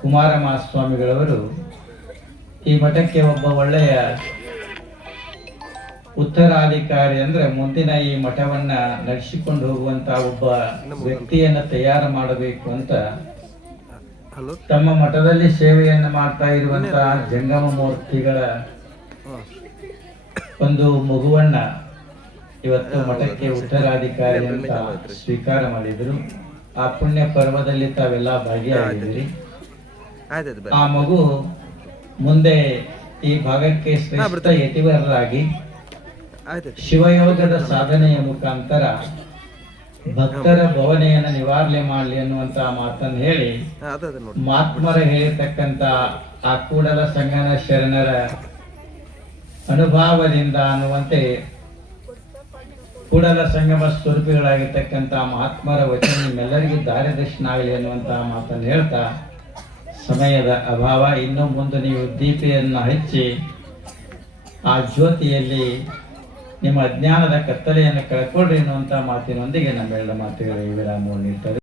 ಕುಮಾರ ಮಹಾಸ್ವಾಮಿಗಳವರು ಈ ಮಠಕ್ಕೆ ಒಬ್ಬ ಒಳ್ಳೆಯ ಉತ್ತರಾಧಿಕಾರಿ ಅಂದ್ರೆ ಮುಂದಿನ ಈ ಮಠವನ್ನ ನಡೆಸಿಕೊಂಡು ಹೋಗುವಂತ ಒಬ್ಬ ವ್ಯಕ್ತಿಯನ್ನ ತಯಾರು ಮಾಡಬೇಕು ಅಂತ ತಮ್ಮ ಮಠದಲ್ಲಿ ಸೇವೆಯನ್ನ ಮಾಡ್ತಾ ಇರುವಂತ ಜಂಗಮ ಮೂರ್ತಿಗಳ ಒಂದು ಮಗುವನ್ನ ಇವತ್ತು ಮಠಕ್ಕೆ ಉತ್ತರಾಧಿಕಾರಿ ಅಂತ ಸ್ವೀಕಾರ ಮಾಡಿದ್ರು. ಆ ಪುಣ್ಯ ಪರ್ವದಲ್ಲಿ ತಾವೆಲ್ಲ ಭಾಗಿಯಾಗಿದ್ದೀರಿ. ಆ ಮಗು ಮುಂದೆ ಈ ಭಾಗಕ್ಕೆ ಶ್ರೇಷ್ಠ ಯತಿವರರಾಗಿ ಶಿವಯೋಗದ ಸಾಧನೆಯ ಮುಖಾಂತರ ಭಕ್ತರ ಭವನೆಯನ್ನ ನಿವಾರಣೆ ಮಾಡಲಿ ಅನ್ನುವಂತ ಮಾತನ್ನು ಹೇಳಿ ಮಹಾತ್ಮರ ಹೇಳಿರ್ತಕ್ಕಂತ ಆ ಕೂಡಲ ಸಂಗನ ಶರಣರ ಅನುಭವದಿಂದ ಅನ್ನುವಂತೆ ಕೂಡಲ ಸಂಗಮ ಸ್ವರೂಪಿಗಳಾಗಿರ್ತಕ್ಕಂಥ ಮಹಾತ್ಮರ ವಚನ ನಿಮ್ಮೆಲ್ಲರಿಗೂ ದಾರಿದರ್ಶನಾಗಲಿ ಅನ್ನುವಂತಹ ಮಾತನ್ನು ಹೇಳ್ತಾ, ಸಮಯದ ಅಭಾವ, ಇನ್ನು ಮುಂದೆ ನೀವು ದೀಪೆಯನ್ನು ಹಚ್ಚಿ, ಆ ಜ್ಯೋತಿಯಲ್ಲಿ ನಿಮ್ಮ ಅಜ್ಞಾನದ ಕತ್ತಲೆಯನ್ನು ಕಳ್ಕೊಳ್ಳಿ ಎನ್ನುವಂಥ ಮಾತಿನೊಂದಿಗೆ ನಮ್ಮೆಲ್ಲ ಮಾತುಗಳಿಗೆ ವಿರಾಮ ನೀಡ್ತಾರೆ